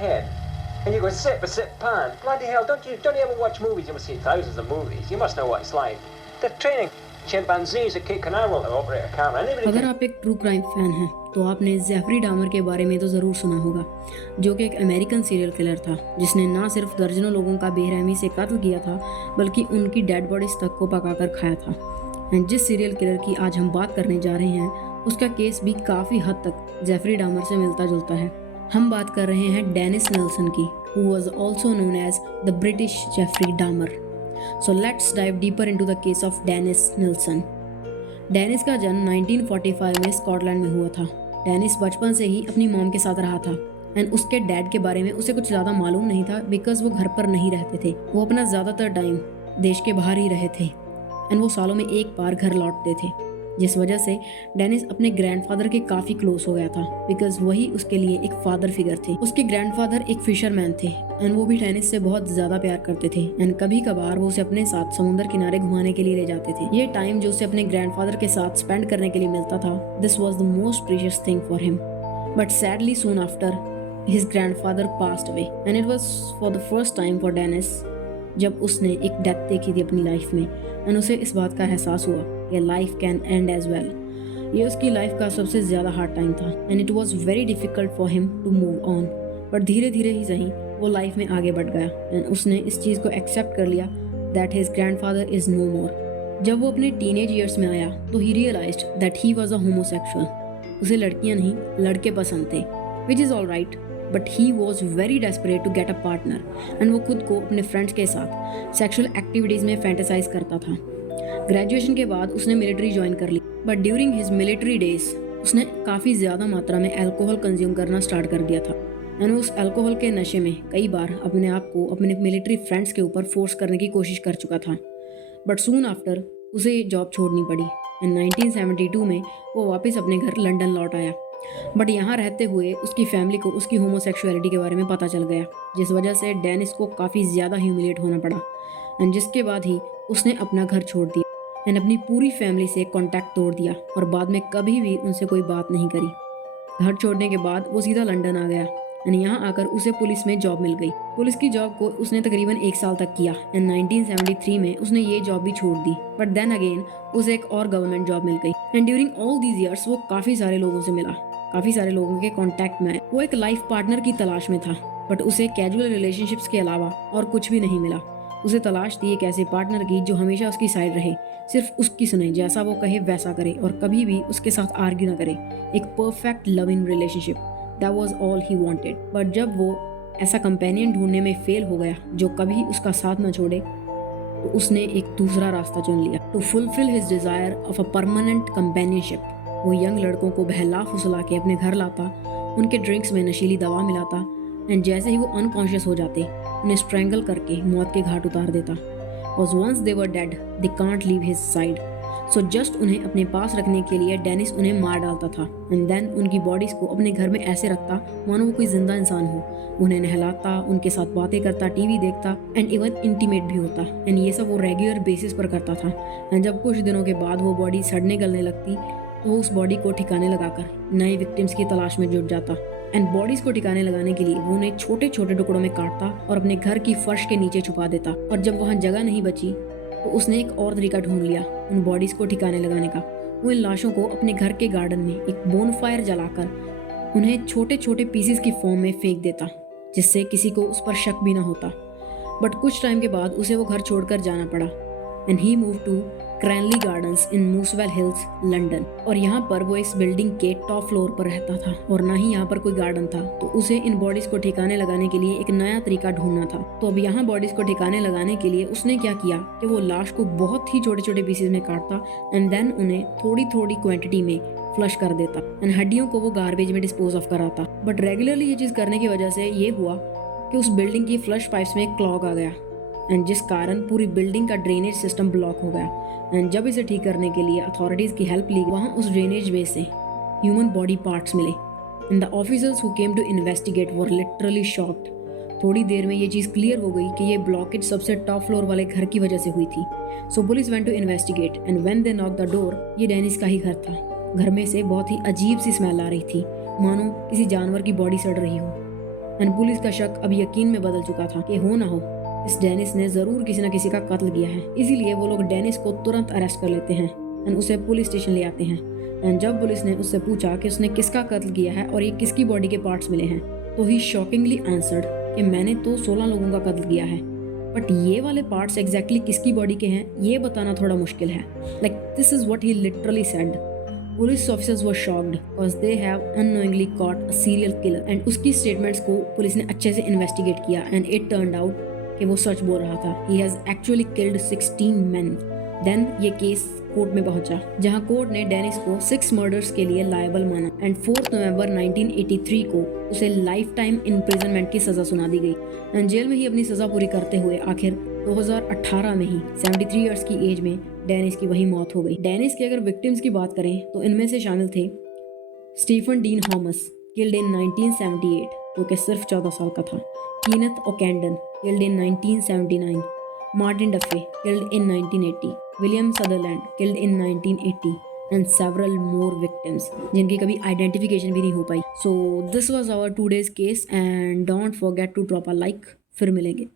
head, and you go zip, zip, pan. Bloody hell, don't you ever watch movies? You must see thousands of movies. You must know what it's like. They're training chimpanzees at Cape Canaveral to operate a camera. अगर आप एक true crime fan हैं तो आपने Jeffrey डामर के बारे में तो ज़रूर सुना होगा, जो कि एक अमेरिकन सीरियल किलर था जिसने ना सिर्फ दर्जनों लोगों का बेरहमी से कत्ल किया था बल्कि उनकी डेड बॉडीज तक को पकाकर खाया था। एंड जिस सीरियल किलर की आज हम बात करने जा रहे हैं उसका केस भी काफ़ी हद तक जेफरी डामर से मिलता जुलता है। हम बात कर रहे हैं डेनिस नेल्सन की, who was also known as the British Jeffrey Dahmer. So let's dive deeper into the case of Dennis Nilsen. Dennis का जन्म 1945 में स्कॉटलैंड में हुआ था। डेनिस बचपन से ही अपनी मॉम के साथ रहा था एंड उसके डैड के बारे में उसे कुछ ज़्यादा मालूम नहीं था बिकॉज वो घर पर नहीं रहते थे। वो अपना ज़्यादातर टाइम देश के बाहर ही रहे थे एंड वो सालों में एक बार घर लौटते थे, जिस वजह से डेनिस अपने ग्रैंडफादर के काफ़ी क्लोज हो गया था बिकॉज वही उसके लिए एक फादर फिगर थे। उसके ग्रैंडफादर एक फिशरमैन थे एंड वो भी डेनिस से बहुत ज़्यादा प्यार करते थे एंड कभी कभार वो उसे अपने साथ समुद्र किनारे घुमाने के लिए ले जाते थे। ये टाइम जो उसे अपने ग्रैंडफादर के साथ स्पेंड करने के लिए मिलता था, this was the most precious thing for him. But sadly soon after his grandfather passed away and it was for the first time for Dennis जब उसने एक डेथ देखी थी अपनी लाइफ में एंड उसे इस बात का एहसास हुआ कि life can end as well. ये उसकी लाइफ का सबसे ज़्यादा हार्ड टाइम था and it was very difficult for him to move on. But धीरे धीरे ही सही वो लाइफ में आगे बढ़ गया एंड उसने इस चीज़ को एक्सेप्ट कर लिया that his grandfather is no more. जब वो अपने टीनेज ईयर्स में आया तो he realised that he was a homosexual. उसे लड़कियां नहीं लड़के पसंद थे, which is all right, but he was very desperate to get a partner and वो खुद को अपने फ्रेंड्स के साथ सेक्सुअल एक्टिविटीज़ में फैंटेसाइज करता था। ग्रेजुएशन के बाद उसने मिलिट्री ज्वाइन कर ली but during his military days उसने काफ़ी ज़्यादा मात्रा में अल्कोहल कंज्यूम करना स्टार्ट कर दिया था एंड उस अल्कोहल के नशे में कई बार अपने आप को अपने मिलिट्री फ्रेंड्स के ऊपर फोर्स करने की कोशिश कर चुका था। बट सून आफ्टर उसे ये जॉब छोड़नी पड़ी एंड 1972 में वो वापस अपने घर लंदन लौट आया। बट यहाँ रहते हुए उसकी फैमिली को उसकी होमोसेक्सुअलिटी के बारे में पता चल गया, जिस वजह से डेनिस को काफ़ी ज़्यादा ह्यूमिलेट होना पड़ा एंड जिसके बाद ही उसने अपना घर छोड़ दिया एंड अपनी पूरी फैमिली से कांटेक्ट तोड़ दिया और बाद में कभी भी उनसे कोई बात नहीं करी। घर छोड़ने के बाद वो सीधा लंदन आ गया एंड यहाँ आकर उसे पुलिस में जॉब मिल गई। पुलिस की जॉब को उसने तकरीबन 1 साल तक किया एंड 1973 में उसने ये जॉब भी छोड़ दी। बट देन अगेन उसे एक और गवर्नमेंट जॉब मिल गई and during all these years वो काफ़ी सारे लोगों से मिला, काफ़ी सारे लोगों के कॉन्टैक्ट में आया। वो एक लाइफ पार्टनर की तलाश में था बट उसे कैजुअल रिलेशनशिप्स के अलावा और कुछ भी नहीं मिला। उसे तलाश थी एक ऐसे पार्टनर की जो हमेशा उसकी साइड रहे, सिर्फ उसकी सुने, जैसा वो कहे वैसा करे और कभी भी उसके साथ आर्ग्यू ना करे। एक perfect loving relationship, that was all he wanted. But जब वो ऐसा कंपेनियन ढूंढने में फेल हो गया जो कभी उसका साथ ना छोड़े तो उसने एक दूसरा रास्ता चुन लिया to fulfil his desire of a permanent companionship. वो यंग लड़कों को बहला फुसला के अपने घर लाता, उनके ड्रिंक्स में नशीली दवा मिलाता एंड जैसे ही वो अनकॉन्शियस हो जाते उन्हें स्ट्रैंगल करके मौत के घाट उतार देता। Because once they were dead, they can't leave his side. So just उन्हें अपने पास रखने के लिए डेनिस उन्हें मार डालता था एंड देन उनकी बॉडीज़ को अपने घर में ऐसे रखता मानो वो कोई जिंदा इंसान हो। उन्हें नहलाता, उनके साथ बातें करता, टीवी देखता एंड इवन इंटीमेट भी होता एंड ये सब वो रेगुलर बेसिस पर करता था। एंड जब कुछ दिनों के बाद वो बॉडी सड़ने गलने लगती तो उस बॉडी को ठिकाने लगाकर नए विक्टिम्स की तलाश में जुट जाता एंड बॉडीज़ को ठिकाने लगाने के लिए वो उन्हें छोटे छोटे टुकड़ों में काटता और अपने घर की फर्श के नीचे छुपा देता। और जब वहाँ जगह नहीं बची तो उसने एक और तरीका ढूंढ लिया उन बॉडीज़ को ठिकाने लगाने का। वो इन लाशों को अपने घर के गार्डन में एक बोनफायर जलाकर उन्हें छोटे छोटे पीसेस की फॉर्म में फेंक देता, जिससे किसी को उस पर शक भी ना होता। बट कुछ टाइम के बाद उसे वो घर छोड़कर जाना पड़ा and he move to Cranley Gardens in Muswell Hills London. और यहाँ पर वो इस बिल्डिंग के टॉप फ्लोर पर रहता था और ना ही यहाँ पर कोई गार्डन था, तो उसे इन बॉडीज़ को ठिकाने लगाने के लिए एक नया तरीका ढूंढना था। तो अब यहाँ बॉडीज़ को ठिकाने लगाने के लिए उसने क्या किया कि वो लाश को बहुत ही छोटे छोटे पीसेज में काटता एंड देन उन्हें थोड़ी थोड़ी क्वांटिटी में फ्लश कर देता एंड हड्डियों को वो गार्बेज में डिस्पोज ऑफ कराता। बट रेगुलरली ये चीज़ करने की वजह से ये हुआ कि उस बिल्डिंग की फ्लश पाइप्स में एक क्लॉग आ गया एंड जिस कारण पूरी बिल्डिंग का ड्रेनेज सिस्टम ब्लॉक हो गया। एंड जब इसे ठीक करने के लिए अथॉरिटीज़ की हेल्प ली, वहाँ उस ड्रेनेज वे से ह्यूमन बॉडी पार्ट्स मिले and the officers who came to investigate were literally shocked. थोड़ी देर में ये चीज़ क्लियर हो गई कि ये ब्लॉकेज सबसे टॉप फ्लोर वाले घर की वजह से हुई थी। So police went to investigate and when they knock the door, ये डेनिस का ही घर था। घर में से बहुत ही अजीब सी स्मेल आ रही थी, मानो किसी जानवर की बॉडी सड़ रही हो एंड पुलिस का शक अब यकीन में बदल चुका था कि हो ना हो इस डेनिस ने ज़रूर किसी न किसी का कत्ल किया है। इसीलिए वो लोग डेनिस को तुरंत अरेस्ट कर लेते हैं एंड उसे पुलिस स्टेशन ले आते हैं। एंड जब पुलिस ने उससे पूछा कि उसने किसका कत्ल किया है और ये किसकी बॉडी के पार्ट्स मिले हैं, तो ही शॉकिंगली आंसर्ड कि मैंने तो 16 लोगों का कत्ल किया है, बट ये वाले पार्ट्स एग्जैक्टली किसकी बॉडी के हैं ये बताना थोड़ा मुश्किल है। Like this is what he literally said. Police officers were shocked because they have unknowingly caught a serial killer and उसकी स्टेटमेंट्स को पुलिस ने अच्छे से इन्वेस्टिगेट किया एंड इट टर्न्ड आउट कि वो सच बोल रहा था। He has actually killed 16 men। Then ये केस कोर्ट में पहुंचा जहां कोर्ट ने डेनिस को 6 मर्डर्स के लिए लायबल माना एंड 4 नवंबर 1983 को उसे लाइफ टाइम इम्प्रिजनमेंट की सजा सुना दी गई एंड जेल में ही अपनी सजा पूरी करते हुए आखिर 2018 में ही 73 इयर्स की एज में डेनिस की वही मौत हो गई। डेनिस के अगर विक्टिम्स की बात करें तो इनमें से शामिल थे Stephen Dean Holmes, killed in 1978, जो कि सिर्फ 14 साल का था। Kenneth Ockenden, killed in 1979। Martin Duffey, killed in 1980, William Sutherland, killed in 1980, and several more victims जिनकी कभी आइडेंटिफिकेशन भी नहीं हो पाई। So this was our today's case and don't forget to drop a like। फिर मिलेंगे।